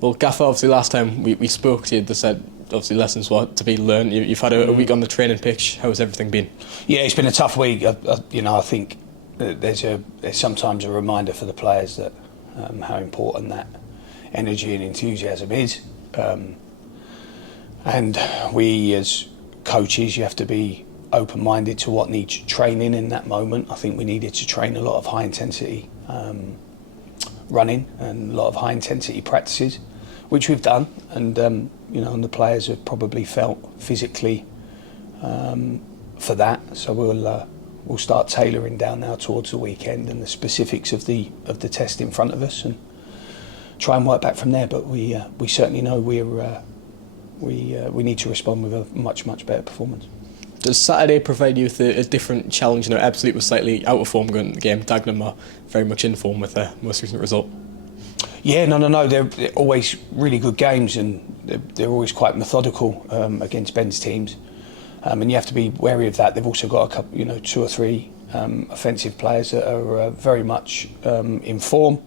Well, Gaffer, obviously last time we spoke to you, they said obviously lessons were to be learned. You've had a week on the training pitch. How has everything been? Yeah, it's been a tough week. I think there's sometimes a reminder for the players that how important that energy and enthusiasm is. And we as coaches, you have to be open-minded to what needs training in that moment. I think we needed to train a lot of high-intensity running and a lot of high-intensity practices, which we've done. And and the players have probably felt physically for that. So we'll start tailoring down now towards the weekend and the specifics of the test in front of us, and try and work back from there. But we certainly know we need to respond with a much better performance. Does Saturday provide you with a different challenge? Absolute was slightly out of form going into the game. Dagenham are very much in form with their most recent result. Yeah, no. They're always really good games, and they're always quite methodical against Ben's teams. And you have to be wary of that. They've also got a couple, 2 or 3 offensive players that are very much in form.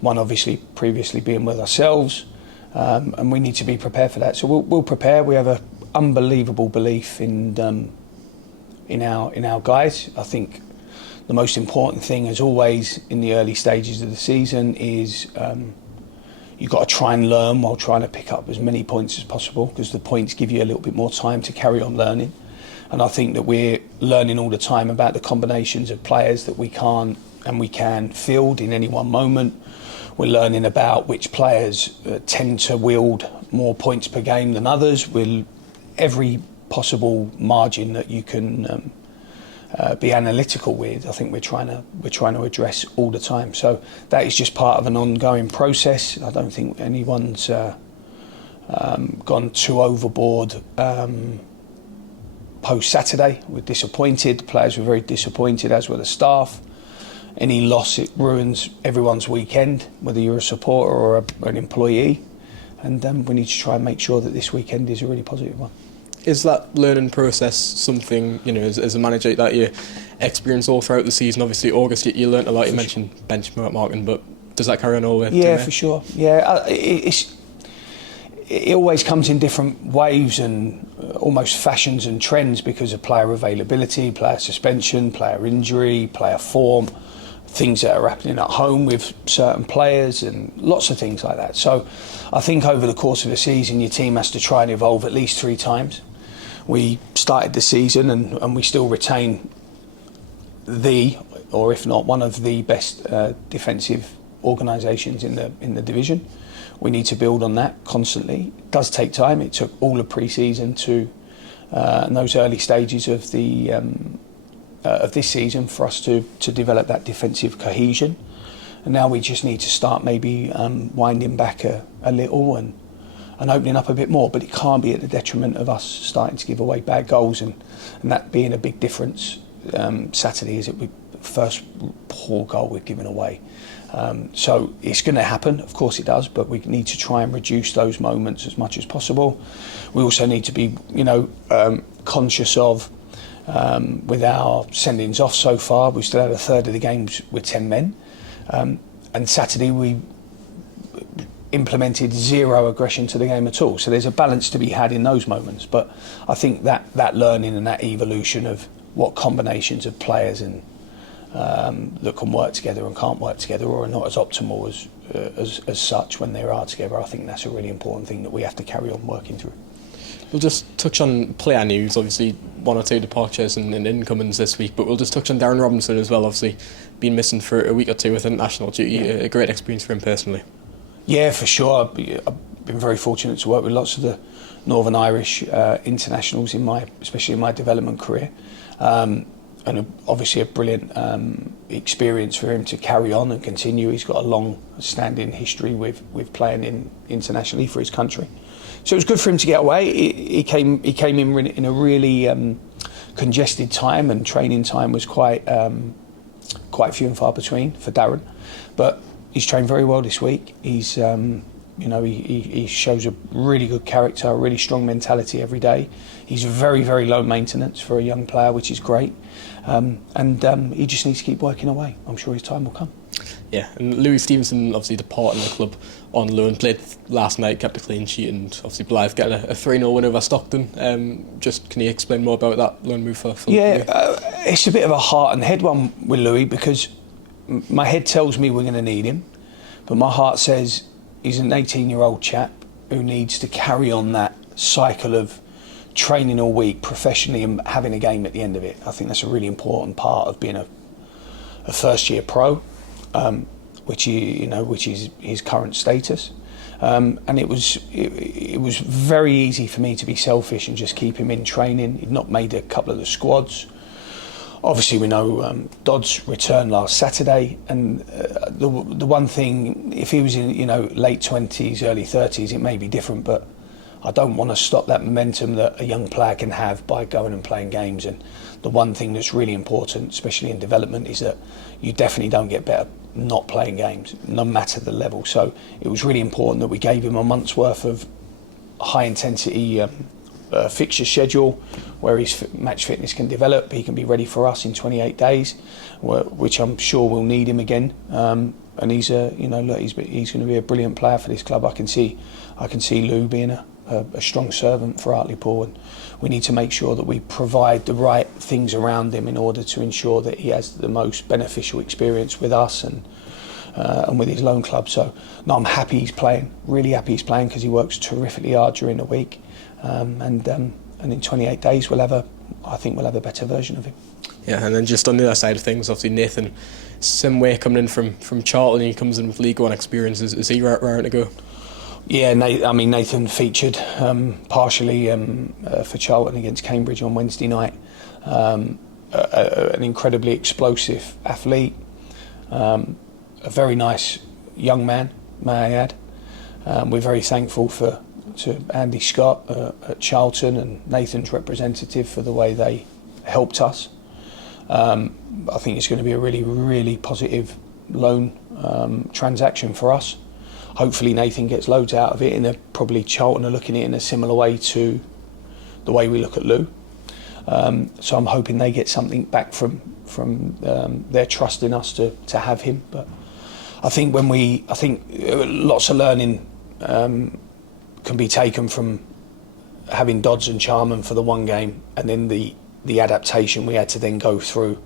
One obviously previously being with ourselves, and we need to be prepared for that. So we'll prepare. We have an unbelievable belief in our guys. I think the most important thing, as always, in the early stages of the season is you've got to try and learn while trying to pick up as many points as possible, because the points give you a little bit more time to carry on learning. And I think that we're learning all the time about the combinations of players that we can't and we can field in any one moment. We're learning about which players tend to wield more points per game than others. Every possible margin that you can be analytical with, I think we're trying to address all the time. So that is just part of an ongoing process. I don't think anyone's gone too overboard post Saturday. We're disappointed. The players were very disappointed, as were the staff. Any loss, it ruins everyone's weekend, whether you're a supporter or an employee. And we need to try and make sure that this weekend is a really positive one. Is that learning process something, as a manager, that you experience all throughout the season? Obviously, August, you learnt a lot. You mentioned benchmarking, but does that carry on all the way? Yeah, for sure. Yeah, it always comes in different waves and almost fashions and trends because of player availability, player suspension, player injury, player form, things that are happening at home with certain players and lots of things like that. So I think over the course of a season, your team has to try and evolve at least 3 times. We started the season and we still retain or if not one of the best defensive organisations in the division. We need to build on that constantly. It does take time. It took all of pre-season and those early stages of this season for us to develop that defensive cohesion. And now we just need to start maybe winding back a little and opening up a bit more, but it can't be at the detriment of us starting to give away bad goals, and that being a big difference. Saturday is the first poor goal we've given away. So it's going to happen, of course it does, but we need to try and reduce those moments as much as possible. We also need to be, conscious of, with our sendings off so far, we still had a third of the games with 10 men. And Saturday we implemented 0 aggression to the game at all. So there's a balance to be had in those moments. But I think that learning and that evolution of what combinations of players and that can work together and can't work together or are not as optimal as such when they are together, I think that's a really important thing that we have to carry on working through. We'll just touch on player news. Obviously 1 or 2 departures and incomings this week, but we'll just touch on Darren Robinson as well. Obviously been missing for a week or 2 with international duty. A great experience for him personally. Yeah, for sure. I've been very fortunate to work with lots of the Northern Irish internationals especially in my development career, and obviously a brilliant experience for him to carry on and continue. He's got a long-standing history with playing internationally for his country. So it was good for him to get away. He came in a really congested time, and training time was quite few and far between for Darren. But he's trained very well this week. He's You know, he shows a really good character, a really strong mentality every day. He's very, very low maintenance for a young player, which is great. And he just needs to keep working away. I'm sure his time will come. Yeah, and Louis Stevenson obviously departing the club on loan, played last night, kept a clean sheet, and obviously Blythe getting a 3-0 win over Stockton. Just can you explain more about that loan move for Yeah, it's a bit of a heart and head one with Louis, because my head tells me we're going to need him, but my heart says he's an 18-year-old chap who needs to carry on that cycle of training all week professionally and having a game at the end of it. I think that's a really important part of being a first-year pro, which is his current status. And it was very easy for me to be selfish and just keep him in training. He'd not made a couple of the squads. Obviously, we know Dodd's returned last Saturday, and the one thing, if he was in late 20s, early 30s, it may be different, but I don't want to stop that momentum that a young player can have by going and playing games. And the one thing that's really important, especially in development, is that you definitely don't get better not playing games, no matter the level. So it was really important that we gave him a month's worth of high intensity fixture schedule where his match fitness can develop. He can be ready for us in 28 days, which I'm sure we'll need him again. And he's he's going to be a brilliant player for this club. I can see Lou being a strong servant for Hartlepool, and we need to make sure that we provide the right things around him in order to ensure that he has the most beneficial experience with us and with his loan club. So no, I'm happy he's playing, really happy he's playing, because he works terrifically hard during the week, and in 28 days I think we'll have a better version of him. Yeah, and then just on the other side of things, obviously Nathan, same way coming in from Charlton, he comes in with League One experience. Is he raring to go? Yeah, Nathan featured partially for Charlton against Cambridge on Wednesday night. An incredibly explosive athlete, a very nice young man, may I add. We're very thankful to Andy Scott at Charlton and Nathan's representative for the way they helped us. I think it's going to be a really, really positive loan transaction for us. Hopefully Nathan gets loads out of it, and probably Charlton are looking at it in a similar way to the way we look at Lou. So I'm hoping they get something back from their trust in us to have him. But I think lots of learning can be taken from having Dodds and Charman for the one game, and then the adaptation we had to then go through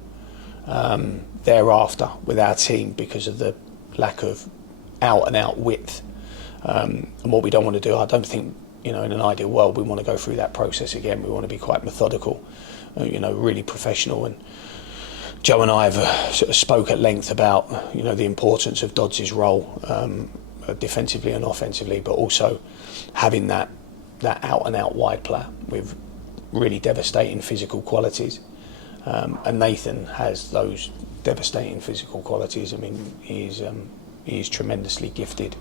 thereafter with our team because of the lack of out-and-out width, and what we don't want to do. I don't think, in an ideal world, we want to go through that process again. We want to be quite methodical, really professional. And Joe and I have sort of spoke at length about, the importance of Dodds' role, defensively and offensively, but also having that out-and-out wide player with really devastating physical qualities. And Nathan has those devastating physical qualities. I mean, he's tremendously gifted,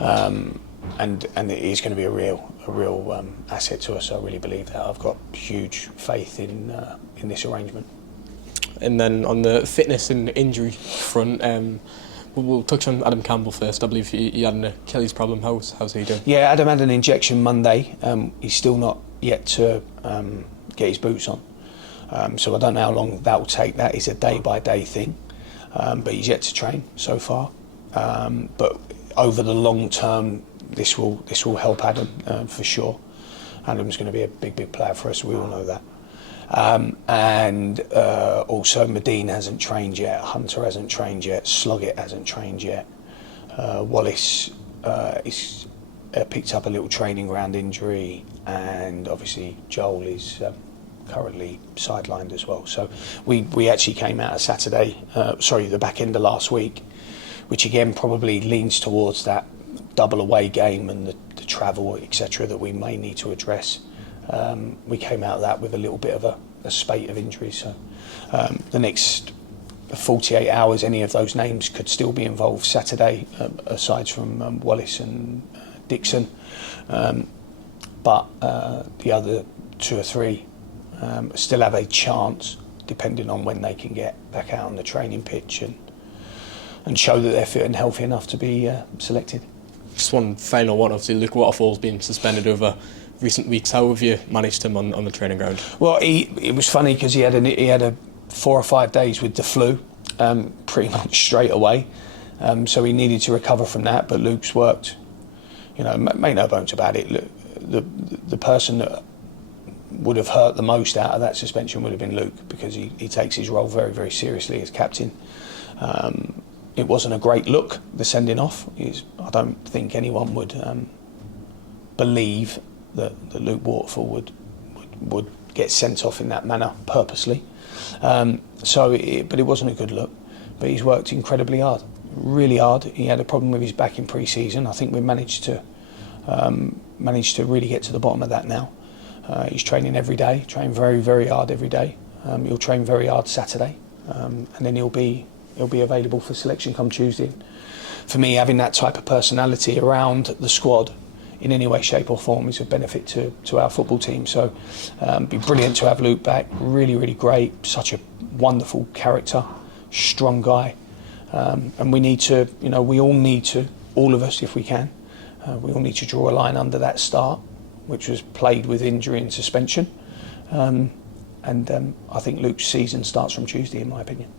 and it is going to be a real asset to us. I really believe that. I've got huge faith in this arrangement. And then on the fitness and injury front, we'll touch on Adam Campbell first. I believe he had an Achilles problem. How's he doing? Yeah, Adam had an injection Monday. He's still not yet to get his boots on, so I don't know how long that will take. That is a day-by-day thing, but he's yet to train so far. But over the long term, this will help Adam for sure. Adam's going to be a big player for us. We all know that. And also Medine hasn't trained yet. Hunter hasn't trained yet. Sloggett hasn't trained yet. Wallace is picked up a little training ground injury, and obviously Joel is currently sidelined as well. So we actually came out of the back end of last week, which again probably leans towards that double away game and the travel, etc., that we may need to address. We came out of that with a little bit of a spate of injuries. So the next 48 hours, any of those names could still be involved Saturday, aside from Wallace and Dixon. But the other two or three still have a chance, depending on when they can get back out on the training pitch and show that they're fit and healthy enough to be selected. Just one final one. Obviously, Luke Waterfall's been suspended over recent weeks. How have you managed him on the training ground? Well, it was funny because he had a 4 or 5 days with the flu, pretty much straight away. So he needed to recover from that. But Luke's worked. You know, make no bones about it. The person that would have hurt the most out of that suspension would have been Luke, because he takes his role very, very seriously as captain. It wasn't a great look, the sending off. I don't think anyone would believe that Luke Waterfall would get sent off in that manner purposely. But it wasn't a good look. But he's worked incredibly hard, really hard. He had a problem with his back in pre-season. I think we managed to really get to the bottom of that now. He's training every day, train very, very hard every day. He'll train very hard Saturday, and then he'll be available for selection come Tuesday. For me, having that type of personality around the squad in any way, shape or form is a benefit to our football team. So it'd be brilliant to have Luke back. Really, really great. Such a wonderful character, strong guy. And we need to, we all need to, all of us if we can, we all need to draw a line under that start, which was played with injury and suspension. I think Luke's season starts from Tuesday, in my opinion.